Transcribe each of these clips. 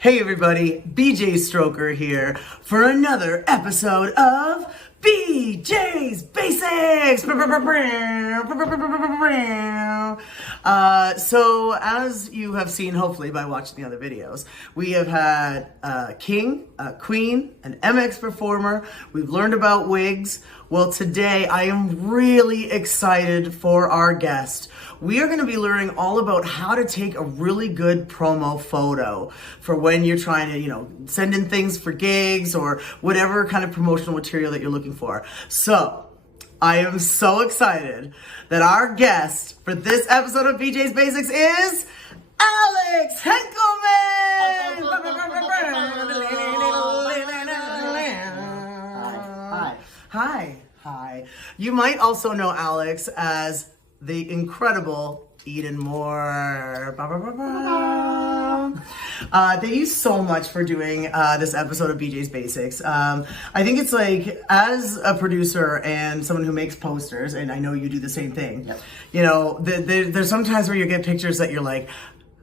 Hey everybody, BJ Stroker here for another episode of BJ's Basics! So as you have seen hopefully by watching the other videos, we have had a king, a queen, an MX performer, we've learned about wigs. Well, today I am really excited for our guest. We are going to be learning all about how to take a really good promo photo for when you're trying to, send in things for gigs or whatever kind of promotional material that you're looking for. So, I am so excited that our guest for this episode of BJ's Basics is Alex Henkelman! Hi. You might also know Alex as the incredible Eden Moore. Thank you so much for doing this episode of BJ's Basics. I think it's like, as a producer and someone who makes posters, and I know you do the same thing, yep. There's sometimes where you get pictures that you're like,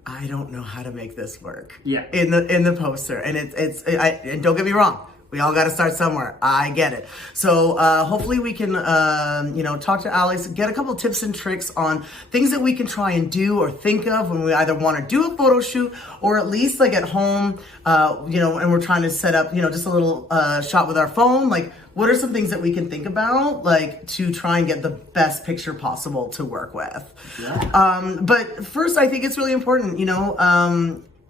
I don't know how to make this work. Yeah. In the poster, and and don't get me wrong. We all got to start somewhere. I get it. So hopefully we can, talk to Alex, get a couple of tips and tricks on things that we can try and do or think of when we either want to do a photo shoot or at least like at home, and we're trying to set up, just a little shot with our phone. Like, what are some things that we can think about, like, to try and get the best picture possible to work with? Yeah. But first, I think it's really important,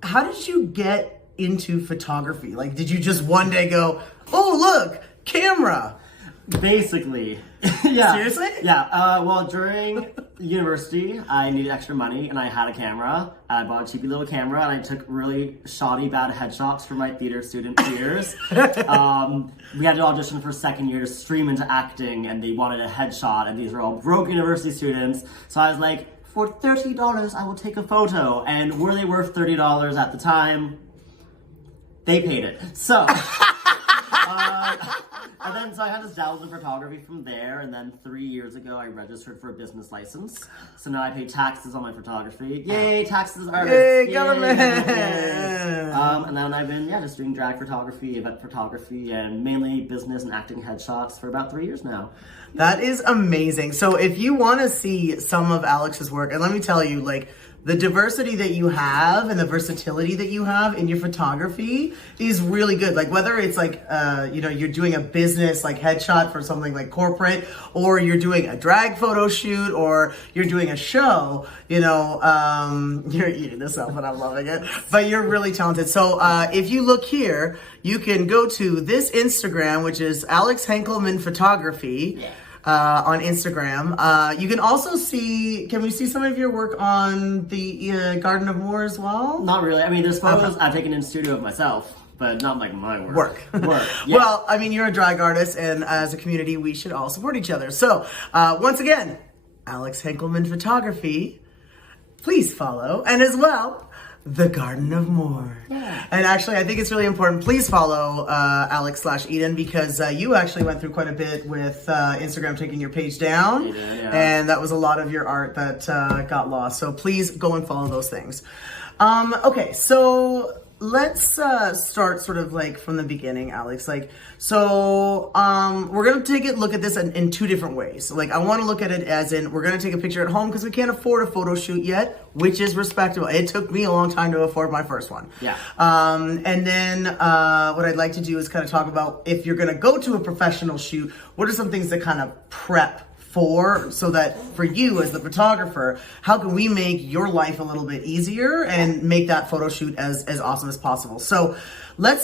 how did you get into photography? Like, did you just one day go, oh, look, camera? Basically. Yeah. Seriously? Yeah. Well, during university, I needed extra money and I had a camera. I bought a cheapy little camera and I took really shoddy, bad headshots for my theater student peers. We had to audition for second year to stream into acting and they wanted a headshot, and these were all broke university students. So I was like, for $30, I will take a photo. And were they worth $30 at the time? They paid it. So, and then I had this dabble in photography from there, and then 3 years ago I registered for a business license. So now I pay taxes on my photography. Yay, taxes artists! Yay, government! And then I've been, just doing drag photography, event photography, and mainly business and acting headshots for about 3 years now. That is amazing. So if you want to see some of Alex's work, and let me tell you, like, the diversity that you have and the versatility that you have in your photography is really good. Like, whether it's like, you're doing a business like headshot for something like corporate, or you're doing a drag photo shoot, or you're doing a show, you're eating this up and I'm loving it, but you're really talented. So if you look here, you can go to this Instagram, which is Alex Henkelman Photography. Yeah. On Instagram. You can also can we see some of your work on the Garden of Moore as well? Not really. I mean, there's photos I've taken in studio of myself, but not like my work. Yeah. Well, I mean, you're a drag artist, and as a community, we should all support each other. So, once again, Alex Henkelman Photography, please follow, and as well, the Garden of Moore. Yeah. And actually, I think it's really important. Please follow Alex/Eden, because you actually went through quite a bit with Instagram taking your page down. Yeah. And that was a lot of your art that got lost. So please go and follow those things. Okay, so let's start sort of like from the beginning, Alex. Like, so we're going to look at this in two different ways. Like, I want to look at it as in, we're going to take a picture at home because we can't afford a photo shoot yet, which is respectable. It took me a long time to afford my first one. Yeah. And then what I'd like to do is kind of talk about, if you're going to go to a professional shoot, what are some things to kind of prep for, so that for you as the photographer, how can we make your life a little bit easier and make that photo shoot as awesome as possible? So let's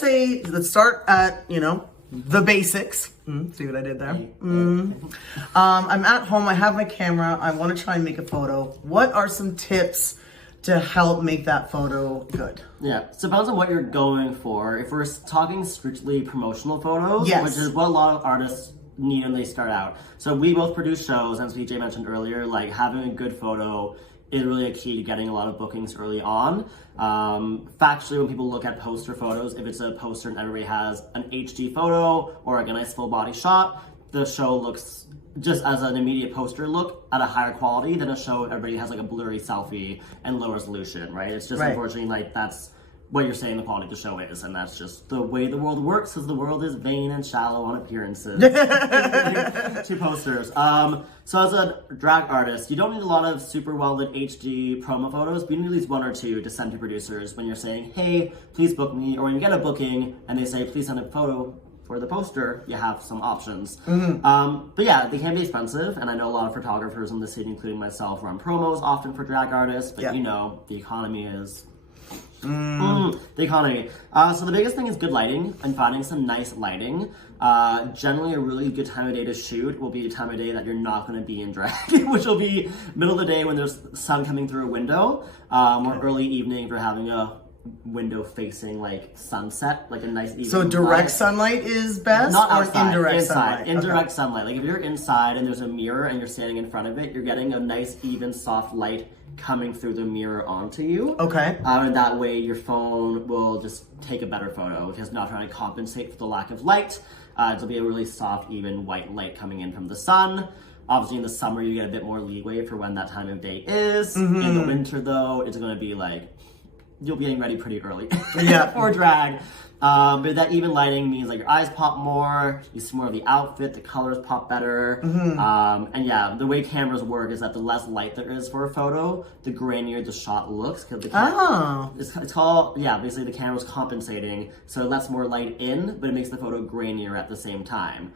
start at, the basics. See what I did there? I'm at home, I have my camera, I want to try and make a photo. What are some tips to help make that photo good? Yeah, so it depends on what you're going for. If we're talking strictly promotional photos, yes, which is what a lot of artists need when they start out. So we both produce shows, as PJ mentioned earlier, like having a good photo is really a key to getting a lot of bookings early on. Factually, when people look at poster photos, if it's a poster and everybody has an HD photo or like a nice full body shot, the show looks, just as an immediate poster look, at a higher quality than a show everybody has like a blurry selfie and low resolution, right? It's just unfortunately like that's what you're saying the quality of the show is, and that's just the way the world works, because the world is vain and shallow on appearances. Two posters. So as a drag artist, you don't need a lot of super well-lit HD promo photos, but you need at least one or two to send to producers when you're saying, hey, please book me, or when you get a booking and they say, please send a photo for the poster, you have some options. But yeah, they can be expensive, and I know a lot of photographers in the city, including myself, run promos often for drag artists, but you know, the economy is... the economy. So the biggest thing is good lighting and finding some nice lighting. Generally, a really good time of day to shoot will be a time of day that you're not going to be in drag, which will be middle of the day when there's sun coming through a window, or early evening if you're having a window facing like sunset, like a nice evening. So direct sunlight is best, not or outside, indirect inside. sunlight? Indirect sunlight. Like if you're inside and there's a mirror and you're standing in front of it, you're getting a nice even soft light coming through the mirror onto you. Okay. And that way your phone will just take a better photo because it's not trying to compensate for the lack of light. It'll be a really soft, even white light coming in from the sun. Obviously in the summer you get a bit more leeway for when that time of day is. In the winter though, it's going to be like, you'll be getting ready pretty early for drag. But that even lighting means like your eyes pop more, you see more of the outfit, the colors pop better. And yeah, the way cameras work is that the less light there is for a photo, the grainier the shot looks. Cause it's called, basically the camera's compensating, so it lets more light in, but it makes the photo grainier at the same time.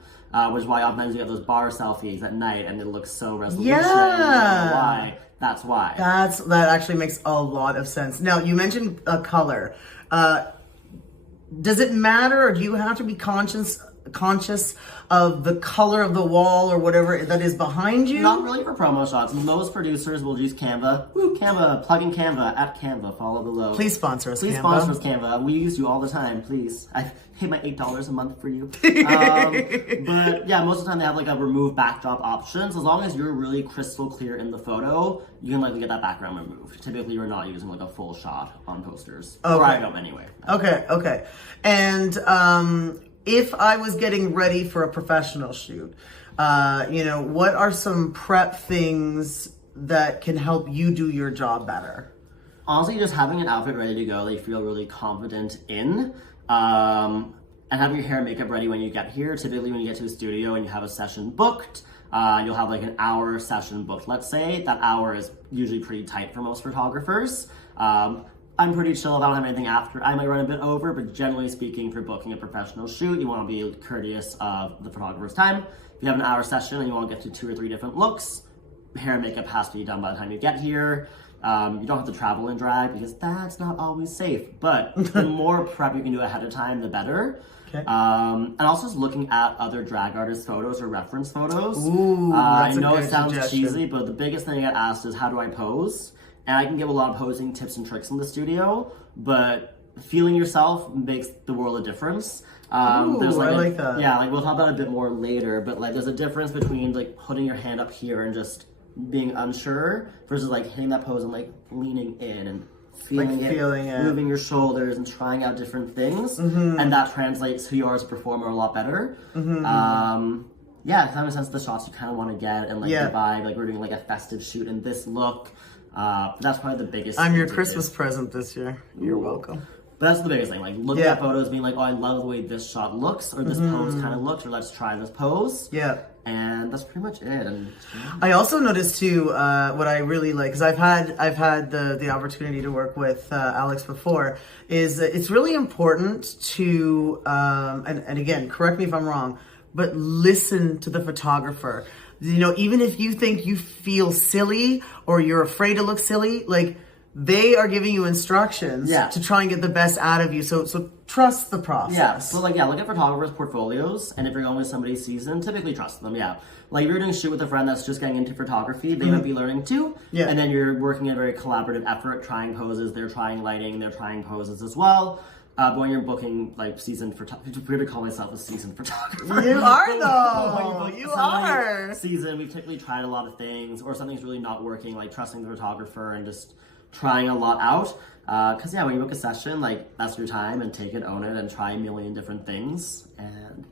Which is why oftentimes you have those bar selfies at night and it looks so resolution. You don't know why. That's why. That actually makes a lot of sense. Now, you mentioned color. Does it matter, or do you have to be conscious of the color of the wall or whatever that is behind you? Not really for promo shots. Most producers will use Canva. Canva, plug in Canva, at Canva, follow below. Please sponsor us, Please Canva. sponsor us, Canva. We use you all the time, please. I pay my $8 a month for you. But yeah, most of the time they have like a remove backdrop option. So as long as you're really crystal clear in the photo, you can likely get that background removed. Typically you're not using like a full shot on posters. Okay. Or I don't anyway. Okay. And if I was getting ready for a professional shoot, what are some prep things that can help you do your job better? Honestly, just having an outfit ready to go that you feel really confident in, and having your hair and makeup ready when you get here. Typically when you get to a studio and you have a session booked, you'll have like an hour session booked. Let's say that hour is usually pretty tight for most photographers. I'm pretty chill if I don't have anything after. I might run a bit over, but generally speaking, for booking a professional shoot, you want to be courteous of the photographer's time. If you have an hour session and you want to get to 2 or 3 different looks, hair and makeup has to be done by the time you get here. You don't have to travel and drag because that's not always safe, but the more prep you can do ahead of time, the better. Okay. And also just looking at other drag artist photos or reference photos. Ooh, I that's a know good it sounds suggestion. cheesy, but the biggest thing I get asked is how do I pose? And I can give a lot of posing tips and tricks in the studio, but feeling yourself makes the world a difference. There's like I like that. Yeah, like we'll talk about it a bit more later, but like there's a difference between like putting your hand up here and just being unsure versus like hitting that pose and like leaning in and feeling it, moving your shoulders and trying out different things. And that translates who you are as a performer a lot better. Yeah, it kind of sense the shots you kind of want to get and like the vibe, like we're doing like a festive shoot in this look. That's probably the biggest I'm your Christmas present this year. You're welcome. But that's the biggest thing, like looking at photos being like, oh, I love the way this shot looks, or this pose kind of looks, or let's try this pose. Yeah. And that's pretty much it. And I also noticed too, what I really like, because I've had the opportunity to work with Alex before, is that it's really important to, and again, correct me if I'm wrong, but listen to the photographer. You know, even if you think you feel silly or you're afraid to look silly, like they are giving you instructions to try and get the best out of you. So trust the process. Yeah. So like, look at photographers' portfolios, and if you're going with somebody seasoned, typically trust them. Yeah. Like if you're doing a shoot with a friend that's just getting into photography, they might be learning too. Yeah. And then you're working in a very collaborative effort, trying poses, they're trying lighting, they're trying poses as well. But when you're booking like seasoned photography, it's weird to call myself a seasoned photographer. You are though. You are. Seasoned, we've typically tried a lot of things, or something's really not working, like trusting the photographer and just trying a lot out. Because when you book a session, like that's your time, and take it, own it, and try a million different things. And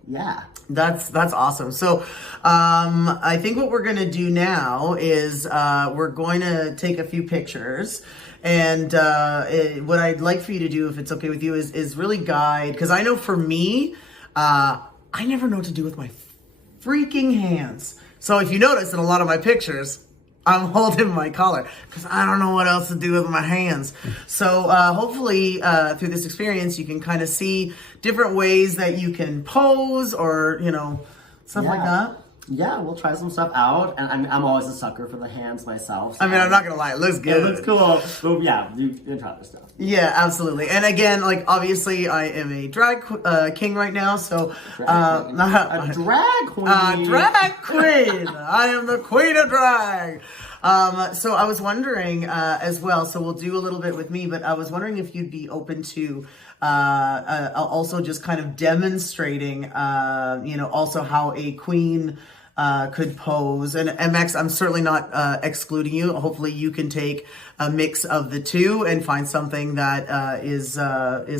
that's awesome. So I think what we're gonna do now is we're going to take a few pictures. And what I'd like for you to do, if it's okay with you, is really guide, because I know for me, I never know what to do with my freaking hands. So if you notice in a lot of my pictures, I'm holding my collar because I don't know what else to do with my hands. So hopefully through this experience, you can kind of see different ways that you can pose or, you know, stuff like that. Yeah, we'll try some stuff out, and I'm always a sucker for the hands myself. So I mean, I'm not gonna lie, it looks good. It looks cool. But yeah, you can try this stuff. Yeah, absolutely. And again, like obviously, I am a drag king right now, so a drag queen. Drag queen. I am the queen of drag. So I was wondering as well. So we'll do a little bit with me, but I was wondering if you'd be open to also just kind of demonstrating, you know, also how a queen could pose. And MX, I'm certainly not excluding you. Hopefully you can take a mix of the two and find something that is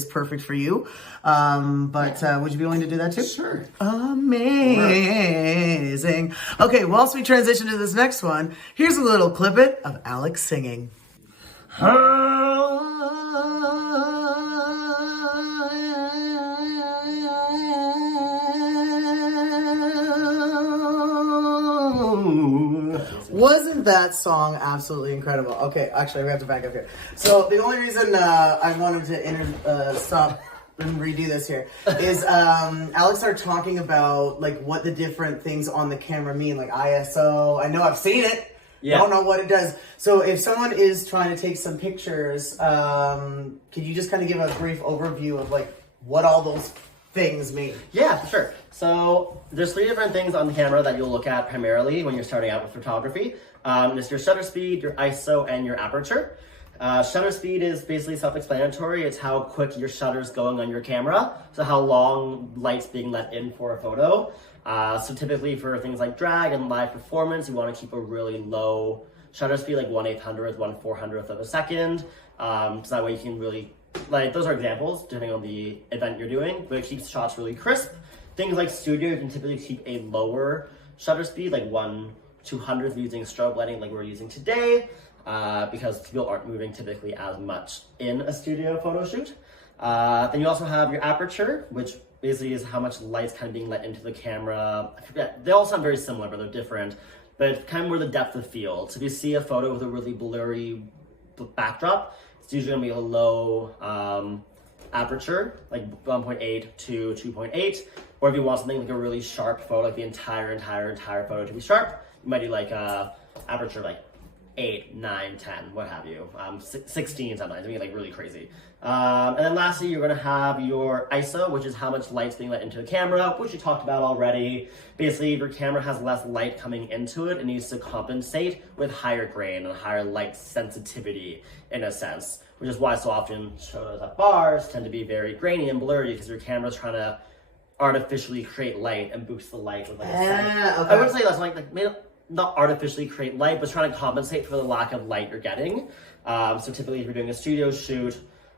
perfect for you. But would you be willing to do that too? Sure. Amazing. Okay, whilst we transition to this next one, here's a little clip of Alex singing. Wasn't that song absolutely incredible? Okay, actually, we have to back up here. So the only reason I wanted to stop and redo this here is Alex started talking about like what the different things on the camera mean, like ISO. I know I've seen it. Yeah. I don't know what it does. So if someone is trying to take some pictures, could you just kind of give a brief overview of like what all those things mean? Yeah, for sure. So there's 3 different things on the camera that you'll look at primarily when you're starting out with photography. There's your shutter speed, your ISO, and your aperture. Shutter speed is basically self-explanatory. It's how quick your shutter's going on your camera, so how long light's being let in for a photo. So typically for things like drag and live performance, you want to keep a really low shutter speed, like 1/800th, 1/400th of a second. So that way you can really, like, those are examples depending on the event you're doing, but it keeps shots really crisp. Things like studio, you can typically keep a lower shutter speed, like 1/200th using strobe lighting like we're using today, because people aren't moving typically as much in a studio photo shoot. Then you also have your aperture, which basically is how much light's kind of being let into the camera. I forget, they all sound very similar, but they're different. But it's kind of more the depth of field. So if you see a photo with a really blurry backdrop, it's usually gonna be a low aperture, like 1.8 to 2.8. Or if you want something like a really sharp photo, like the entire photo to be sharp, you might do like aperture like 8, 9, 10, what have you, 16 sometimes, I mean like really crazy. And then lastly, you're gonna have your ISO, which is how much light's being let into the camera, which you talked about already. Basically, if your camera has less light coming into it, it needs to compensate with higher grain and higher light sensitivity in a sense, which is why so often photos at bars tend to be very grainy and blurry because your camera's trying to artificially create light and boost the light with like a Okay. I would say that's like not artificially create light, but trying to compensate for the lack of light you're getting. So typically if you're doing a studio shoot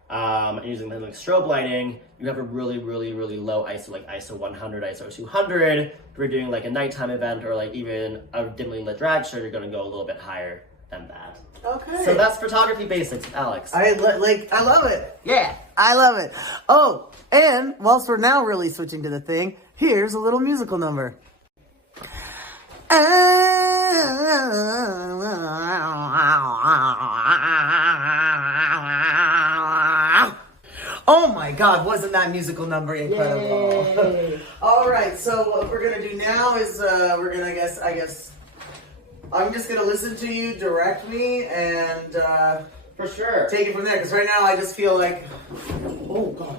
and using like strobe lighting, you have a really low ISO, like ISO 100, ISO 200. If you're doing like a nighttime event or like even a dimly lit drag show, you're gonna go a little bit higher than that. Okay. So that's photography basics, Alex. I love it. Yeah. I love it. Oh, and whilst we're now really switching to the thing, here's a little musical number. Oh my God, wasn't that musical number incredible? All right, so what we're gonna do now is we're gonna, I guess, I'm just gonna listen to you, direct me, and For sure. take it from there. Because right now I just feel like, oh God,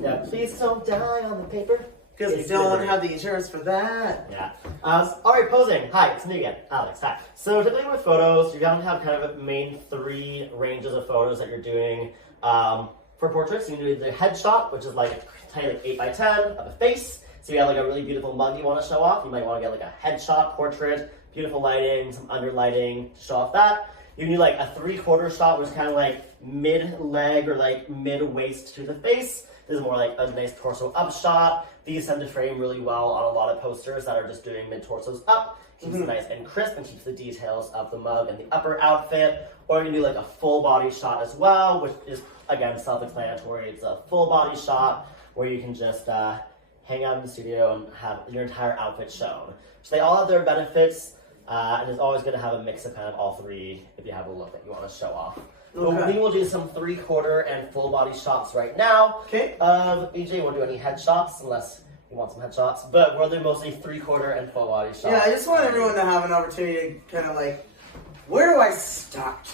Yeah, please don't die on the paper. because we don't have the insurance for that. Yeah. Alright, posing. Hi, it's me again, Alex. Hi. So typically with photos, you're gonna have kind of main 3 ranges of photos that you're doing. For portraits, you can do the headshot, which is like a tiny like 8x10 of a face. So you have like a really beautiful mug you want to show off. You might want to get like a headshot portrait, beautiful lighting, some under lighting to show off that. You can do like a 3/4 shot, which is kind of like mid-leg or like mid-waist to the face. This is more like a nice torso up shot. These tend to frame really well on a lot of posters that are just doing mid-torsos up. Keeps it nice and crisp and keeps the details of the mug and the upper outfit. Or you can do like a full body shot as well, which is, again, self-explanatory. It's a full body shot where you can just hang out in the studio and have your entire outfit shown. So they all have their benefits, and it's always good to have a mix of kind of all three if you have a look that you want to show off. Okay. We will do some 3/4 and full body shots right now. Okay. BJ, won't do any headshots unless you want some headshots, but we'll do mostly 3/4 and full body shots. Yeah, I just want everyone to have an opportunity to kind of like, where do I start?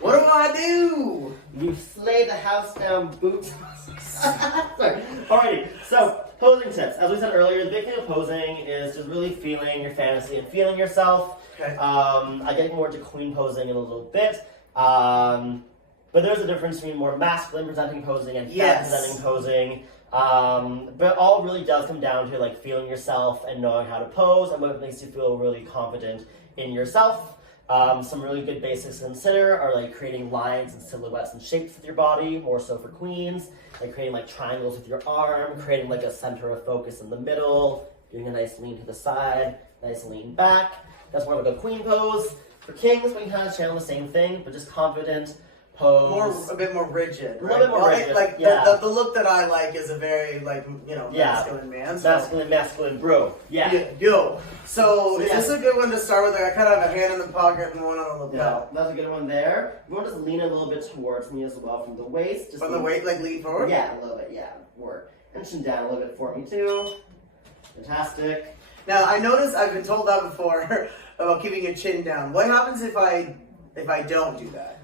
What do I do? You slay the house down, boots. Sorry. Alrighty, so posing tips. As we said earlier, the big thing of posing is just really feeling your fantasy and feeling yourself. Okay. I get more into queen posing in a little bit. But there's a difference between more masculine presenting posing and feminine presenting posing. But it all really does come down to like feeling yourself and knowing how to pose and what makes you feel really confident in yourself. Some really good basics to consider are like creating lines and silhouettes and shapes with your body, more so for queens, like creating like triangles with your arm, creating like a center of focus in the middle, doing a nice lean to the side, nice lean back. That's more like a queen pose. For kings, we can kind of channel the same thing, but just confident pose. A bit more rigid. A little bit more rigid. The look that I like is a very masculine man. So. Masculine bro. Yeah. Yo. So is this a good one to start with? Like, I kind of have a hand in the pocket and one on the lapel. Yeah, that's a good one there. You want to just lean a little bit towards me as well from the waist. From the waist, like lean forward? Yeah, a little bit, yeah. Work. And chin down a little bit for me too. Fantastic. Now, I noticed, I've been told that before, about keeping your chin down. What happens if I don't do that?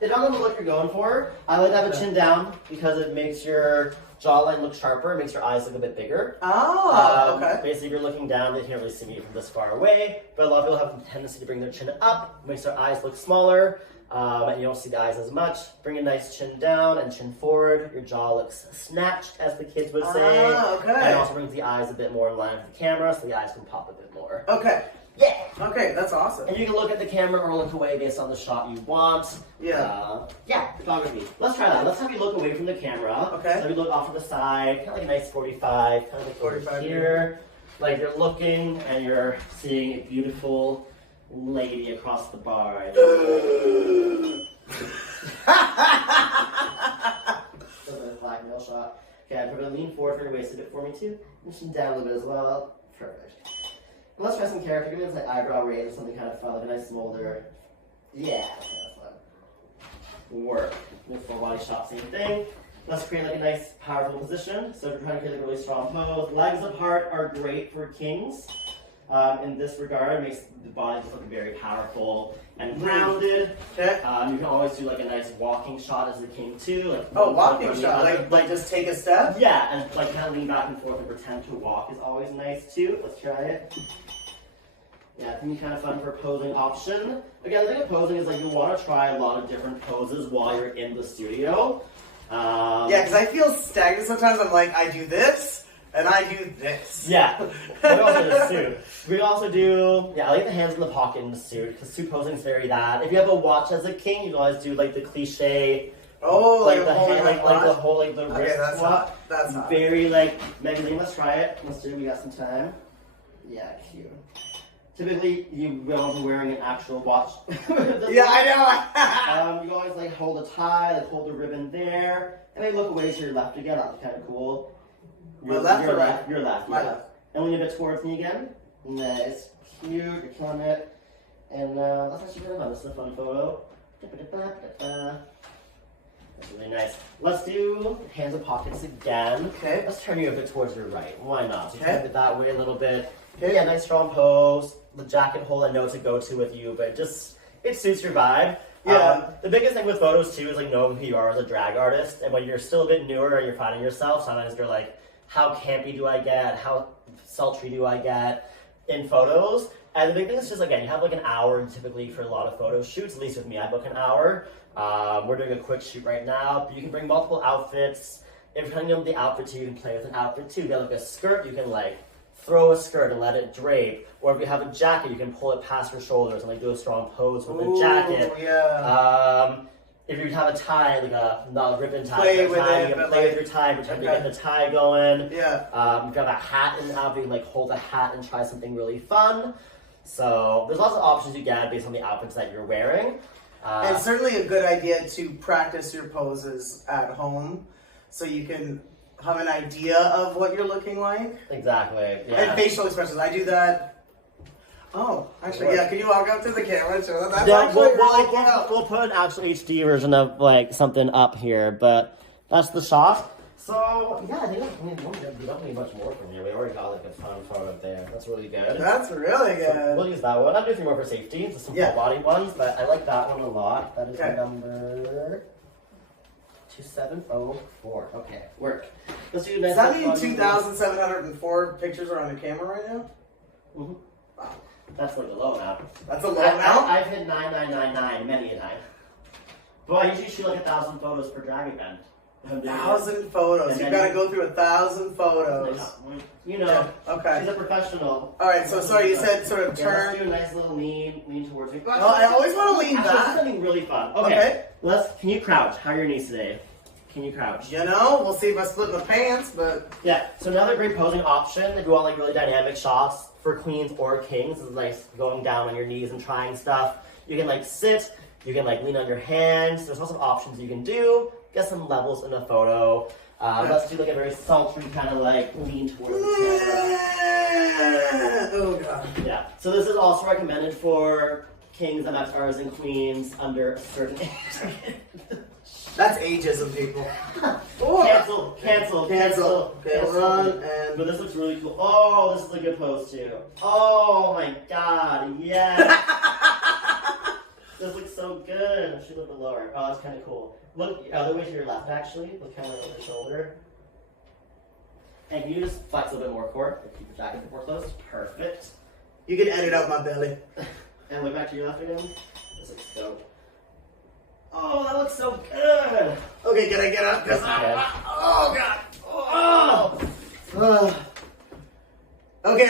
It depends on the look you're going for. I like to have a chin down because it makes your jawline look sharper. It makes your eyes look a bit bigger. Oh, okay. Basically, if you're looking down, they can't really see me from this far away. But a lot of people have the tendency to bring their chin up. It makes their eyes look smaller. And you don't see the eyes as much. Bring a nice chin down and chin forward. Your jaw looks snatched, as the kids would say. Okay. And it also brings the eyes a bit more in line with the camera, so the eyes can pop a bit more. Okay. Yeah. Okay, that's awesome. And you can look at the camera or look away based on the shot you want. Yeah. Photography. Let's try that. Let's have you look away from the camera. Okay. So have you look off to the side, kind of like a nice 45, kind of like 45 here. Like you're looking and you're seeing a beautiful lady across the bar. Blackmail shot. Okay, I'm going to lean forward for your waist a bit for me too. And chin down a little bit as well. Perfect. And let's try some character. Give me this like eyebrow raise or something kind of fun, like a nice smolder. Yeah, that's kind of fun. Work. With full body shot, same thing. Let's create like a nice powerful position. So if you're trying to create like a really strong pose, legs apart are great for kings. In this regard, it makes the body just look very powerful and grounded. Okay. You can always do like a nice walking shot as a king too. Like walking shot, like just take a step? Yeah, and like kind of lean back and forth and pretend to walk is always nice too. Let's try it. Yeah, it can be kind of fun for a posing option. Again, the thing with posing is like you want to try a lot of different poses while you're in the studio. Yeah, because I feel stagnant sometimes. I'm like, I do this, and I do this. Yeah. We also do the suit. We also do, I like the hands in the pocket in the suit, because suit posing is very that. If you have a watch as a king, you can always do like the cliche. Oh, like the hand, like the whole the okay, wrist that's swap. hot. That's hot. Very like magazine. Let's try it. Let's do it. We got some time. Yeah, cute. Typically, you will be wearing an actual watch. Yeah, I know. You always like hold a tie, like hold the ribbon there, and then look away to your left again. That's kind of cool. Your left or right? Your left. My left. And lean a bit towards me again. Nice, cute. You're killing it. And that's actually really fun. This is a fun photo. That's really nice. Let's do hands in pockets again. Okay. Let's turn you a bit towards your right. Why not? So okay. turn it that way a little bit. Okay. Yeah, nice strong pose. The jacket hole I know to go to with you, but it suits your vibe. Yeah. The biggest thing with photos too is like knowing who you are as a drag artist, and when you're still a bit newer and you're finding yourself, sometimes you're like, how campy do I get? How sultry do I get in photos? And the big thing is just, again, you have like an hour typically for a lot of photo shoots, at least with me, I book an hour. We're doing a quick shoot right now, but you can bring multiple outfits. If you're trying to get the outfit too, you can play with an outfit too. If you have like a skirt, you can like throw a skirt and let it drape. Or if you have a jacket, you can pull it past your shoulders and like do a strong pose with the jacket. Yeah. if you have a tie, like a not a ribbon tie, Play but a with tie, it, you can but play with like- your tie, pretend to okay. get the tie going. Yeah. You've got a hat in the outfit, you can like hold a hat and try something really fun. So there's lots of options you get based on the outfits that you're wearing. And certainly a good idea to practice your poses at home so you can have an idea of what you're looking like. Exactly. Yeah. And facial expressions. I do that. Oh, actually, yeah. Can you walk up to the camera and show them? That's Yeah, actually really cute. we'll put an actual HD version of like something up here, but that's the shot. So yeah, we don't need much more from here. We already got like a fun photo up there. That's really good. That's really good. So we'll use that one. I'll do 3 more for safety, just some full body ones, but I like that one a lot. That is number 2704. Okay, work. Let's do next. Does that mean 2,704 pictures are on the camera right now? Mm-hmm. Wow. That's like a low amount. That's a low amount? I've hit 9999 many a time. But I usually shoot like 1,000 photos per drag event. 1,000 photos. You've got to go through 1,000 photos. You know, okay. She's a professional. All right, so sorry, you said sort of Yeah, turn. let's do a nice little lean towards me. Well, I always want to lean Actually, back. this is something really fun. Okay. Can you crouch? How are your knees today? Can you crouch? You know, we'll see if I split my pants, but... Yeah, so another great posing option if you want like really dynamic shots for queens or kings is nice going down on your knees and trying stuff. You can like sit, you can like lean on your hands. There's lots of options you can do. Get some levels in a photo. Let's do like a very sultry kind of like lean towards the camera. Oh god. Yeah, so this is also recommended for kings, MXRs, and queens under a certain age. That's ageism, people. Cancel. Run and... But this looks really cool. Oh, this is a good pose too. Oh my god, yeah. This looks so good. I should look a little lower. Oh, that's kind of cool. Look the other way to your left, actually. Look kind of over the shoulder. And you just flex a little bit more core. Keep your jacket a bit more closed. Perfect. You can edit out my belly. And look back to your left again. This looks dope. Oh, that looks so good. Okay, can I get up? Oh god. Oh. Okay,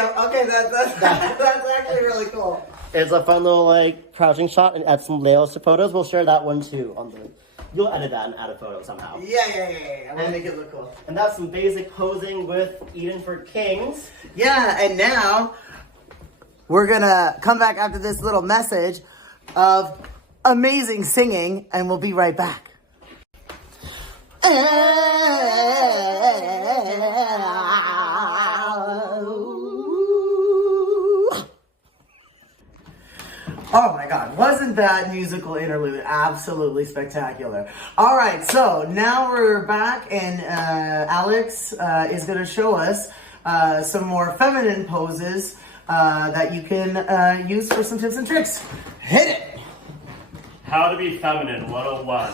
that's actually really cool. It's a fun little like crouching shot and add some layers to photos. We'll share that one too on the. You'll edit that and add a photo somehow. Yeah. I want to make it look cool. And that's some basic posing with Eden for Kings. Yeah, and now we're gonna come back after this little message of amazing singing, and we'll be right back. Oh my god, wasn't that musical interlude absolutely spectacular? All right, so now we're back, and Alex is going to show us some more feminine poses that you can use for some tips and tricks. Hit it! How to be feminine 101.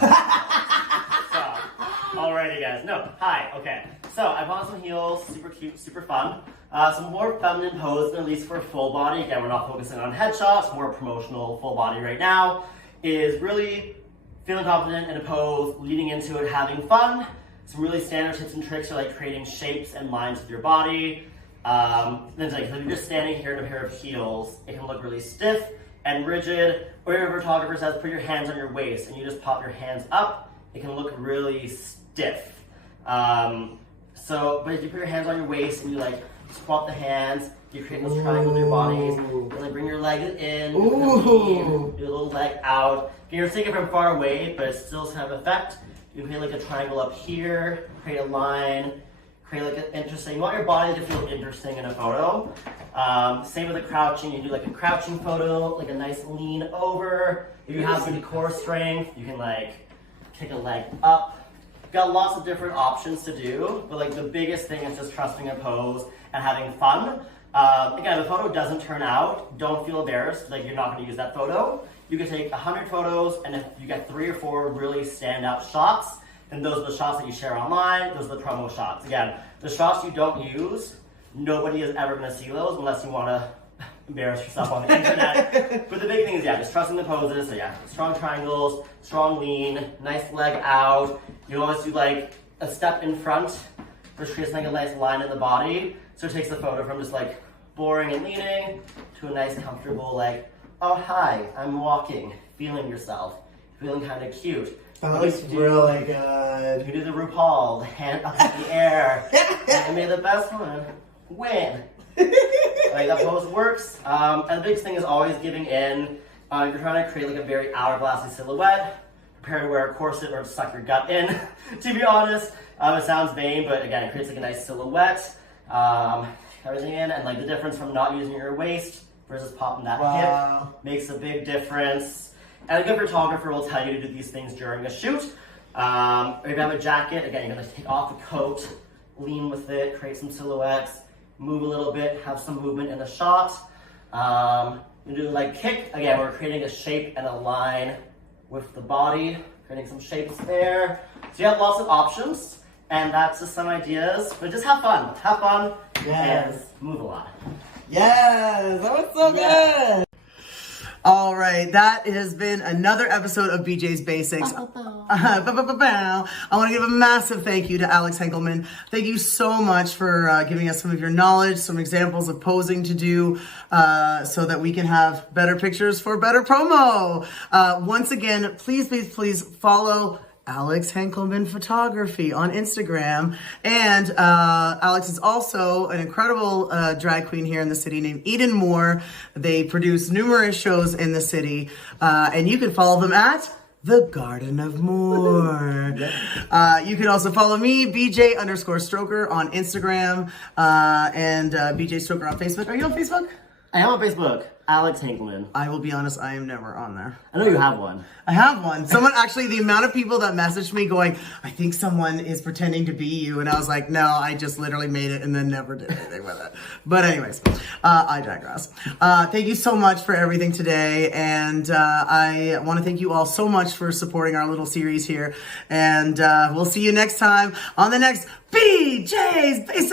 Alrighty guys, hi, okay. So I bought some heels, super cute, super fun. Some more feminine poses, at least for full body. Again, we're not focusing on headshots, more promotional full body right now. Is really feeling confident in a pose, leading into it, having fun. Some really standard tips and tricks are like creating shapes and lines with your body. Then it's like, if you're just standing here in a pair of heels, it can look really stiff and rigid. Or your photographer says, put your hands on your waist and you just pop your hands up, it can look really stiff. But if you put your hands on your waist and you like swap the hands, you create those triangles with your bodies, and then bring your leg in, do a little leg out. You're taking it from far away, but it still has kind of effect. You create like a triangle up here, create a line, create like an interesting, you want your body to feel interesting in a photo. Same with the crouching, you do like a crouching photo, like a nice lean over. If you have good core strength, you can like kick a leg up. Got lots of different options to do, but like the biggest thing is just trusting a pose and having fun. Again, if the photo doesn't turn out, don't feel embarrassed, like you're not gonna use that photo. You can take 100 photos, and if you get 3 or 4 really standout shots, then those are the shots that you share online, those are the promo shots. Again, the shots you don't use, nobody is ever gonna see those unless you wanna embarrass yourself on the internet. But the big thing is, just trusting the poses. So strong triangles, strong lean, nice leg out. You always do like a step in front, which creates like a nice line in the body. So it takes the photo from just like boring and leaning to a nice comfortable like, oh hi, I'm walking, feeling yourself, feeling kind of cute. That looks really good. You do the RuPaul, the hand up in the air, and may the best one win. Like that pose works. And the biggest thing is always giving in. If you're trying to create like a very hourglassy silhouette, prepare to wear a corset or suck your gut in. To be honest, it sounds vain, but again, it creates like a nice silhouette. Everything in, and like the difference from not using your waist versus popping that hip makes a big difference. And a good photographer will tell you to do these things during a shoot. Or if you have a jacket, again, you're gonna take off the coat, lean with it, create some silhouettes, move a little bit, have some movement in the shot. You do like kick, again, we're creating a shape and a line with the body, creating some shapes there. So you have lots of options, and that's just some ideas, but just have fun. Have fun, and move a lot. Yes, that was so good. All right, that has been another episode of BJ's Basics. I want to give a massive thank you to Alex Henkelman. Thank you so much for giving us some of your knowledge, some examples of posing to do so that we can have better pictures for better promo. Once again, please follow Alex Henkelman Photography on Instagram. And Alex is also an incredible drag queen here in the city named Eden Moore. They produce numerous shows in the city. And you can follow them at The Garden of Moore. You can also follow me, BJ_Stroker on Instagram, and BJ Stroker on Facebook. Are you on Facebook? I am on Facebook, Alex Henkelman. I will be honest, I am never on there. I know you have one. I have one. Someone actually, the amount of people that messaged me going, I think someone is pretending to be you. And I was like, no, I just literally made it and then never did anything with it. But anyways, I digress. Thank you so much for everything today. And I want to thank you all so much for supporting our little series here. And we'll see you next time on the next BJ's Basics.